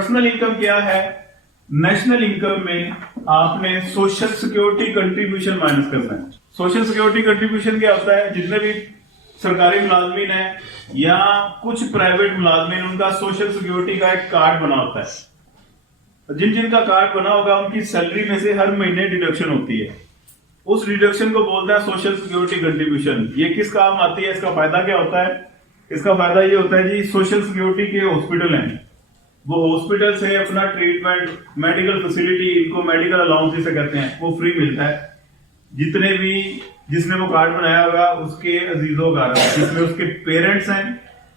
Personal income क्या है? National income में आपने सोशल सिक्योरिटी कंट्रीब्यूशन माइनस करना है। सोशल सिक्योरिटी कंट्रीब्यूशन क्या होता है? जितने भी सरकारी मुलाजमीन है या कुछ प्राइवेट मुलाजमीन, उनका सोशल सिक्योरिटी का एक कार्ड बना होता है। जिन जिन का कार्ड बना होगा उनकी सैलरी में से हर महीने डिडक्शन होती है। उस डिडक्शन को बोलता है सोशल सिक्योरिटी कंट्रीब्यूशन। ये किस काम आती है? इसका फायदा क्या होता है? इसका फायदा ये होता है जी, सोशल सिक्योरिटी के हॉस्पिटल हैं, वो हॉस्पिटल से अपना ट्रीटमेंट, मेडिकल फैसिलिटी, इनको मेडिकल अलाउंस जिसे कहते हैं, वो फ्री मिलता है। जितने भी जिसने वो कार्ड बनाया होगा उसके अजीजों का, जिसमें उसके पेरेंट्स हैं,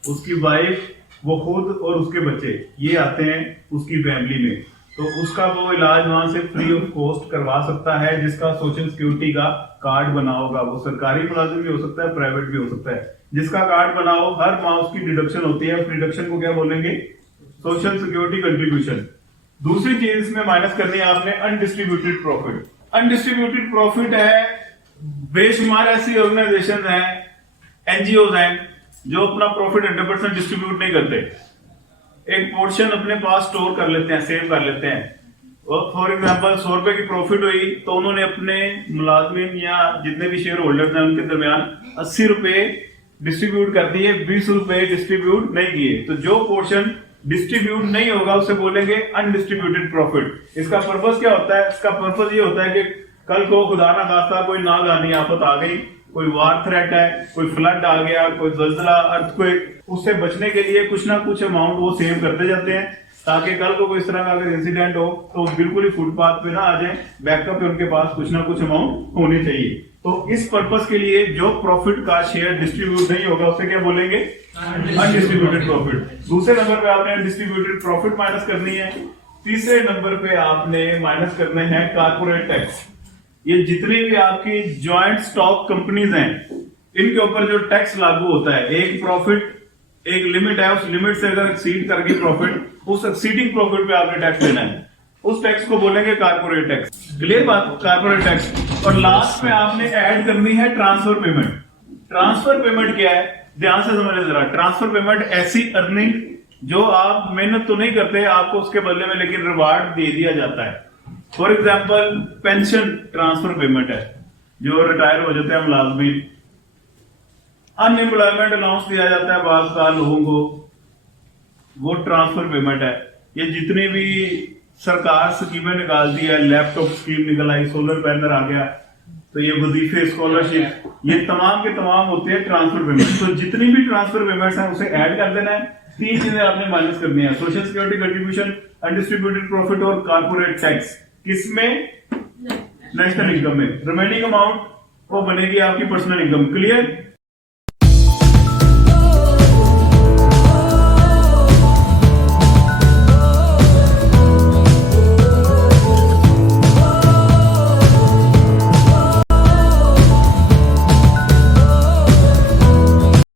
उसकी वाइफ, वो खुद और उसके बच्चे, ये आते हैं उसकी फैमिली में, तो उसका वो इलाज वहां से फ्री ऑफ कॉस्ट करवा सकता है। जिसका सोशल सिक्योरिटी का कार्ड बना होगा, वो सरकारी मुलाजिम भी हो सकता है, प्राइवेट भी हो सकता है। जिसका कार्ड बना हो, हर माह उसकी डिडक्शन होती है। उस डिडक्शन को क्या बोलेंगे? Social security contribution. दूसरी चीज इसमें माइनस करनी है आपने, अनडिस्ट्रीब्यूटेड प्रॉफिट। अनडिस्ट्रीब्यूटेड प्रॉफिट है, बेशुमार ऐसी ऑर्गेनाइजेशन है, एनजीओ हैं, जो अपना प्रॉफिट 100% डिस्ट्रीब्यूट नहीं करते। एक पोर्शन अपने पास स्टोर कर लेते हैं, सेव कर लेते हैं। और फॉर एग्जांपल 100 रुपए की प्रॉफिट हुई तो उन्होंने अपने मुलाजमीन या जितने भी शेयर होल्डर्स हैं उनके दरमियान 80 रुपए डिस्ट्रीब्यूट कर दिए, 20 रुपए डिस्ट्रीब्यूट नहीं किए। तो जो पोर्शन डिस्ट्रीब्यूट नहीं होगा उसे बोलेंगे अनडिस्ट्रीब्यूटेड प्रॉफिट। इसका पर्पस क्या होता है? इसका पर्पस ये होता है कि कल को खुदा ना खास्ता कोई नागानी आफत आ गई, कोई वार थ्रेट है, कोई फ्लड आ गया, कोई जल्जला, अर्थक्वेक, उससे बचने के लिए कुछ ना कुछ अमाउंट वो सेव करते जाते हैं, ताकि कल को कोई इस तरह का अगर इंसिडेंट हो तो बिल्कुल ही फुटपाथ पे ना आ जाए, बैकअप पे उनके पास कुछ ना कुछ अमाउंट होनी चाहिए। तो इस पर्पस के लिए जो प्रॉफिट का शेयर डिस्ट्रीब्यूट नहीं होगा उसे क्या बोलेंगे? Undistributed profit. दूसरे नंबर पे आपने अनडिस्ट्रीब्यूटेड प्रॉफिट माइनस करनी है। तीसरे नंबर पे आपने माइनस करने हैं कारपोरेट टैक्स। ये जितनी भी आपकी ज्वाइंट स्टॉक कंपनीज हैं, इनके ऊपर जो टैक्स लागू होता है, एक प्रॉफिट, एक लिमिट है, उस लिमिट से अगर एक्सीड करके प्रॉफिट, उस एक्सीडिंग प्रॉफिट पे आपने टैक्स देना है। उस टैक्स को बोलेंगे कारपोरेट टैक्स। क्लियर बात? Corporate tax. और लास्ट में आपने ऐड करनी है ट्रांसफर पेमेंट। ट्रांसफर पेमेंट क्या है? ध्यान से समझिए जरा। ट्रांसफर पेमेंट ऐसी अर्निंग जो आप मेहनत तो नहीं करते, आपको उसके बदले में लेकिन रिवार्ड दे दिया जाता है। For example pension transfer payment है, जो रिटायर हो जाते हैं मुलाजमीन। अनएम्प्लॉयमेंट अलाउंस दिया जाता है बाद साल लोगों को, वो ट्रांसफर पेमेंट है। ये जितनी भी सरकार स्कीमें निकालती है, लैपटॉप स्कीम निकल आई, सोलर पैनल आ गया, तो ये वजीफे, स्कॉलरशिप, ये तमाम के तमाम होते हैं ट्रांसफर पेमेंट। तो जितनी भी ट्रांसफर पेमेंट्स हैं उसे ऐड कर देना है। 3 चीजें आपने माइनस करनी है, social security contribution, undistributed profit और कारपोरेट टैक्स। किसमें? नेशनल इनकम में। रिमेनिंग अमाउंट वो बनेगी आपकी पर्सनल इनकम। क्लियर?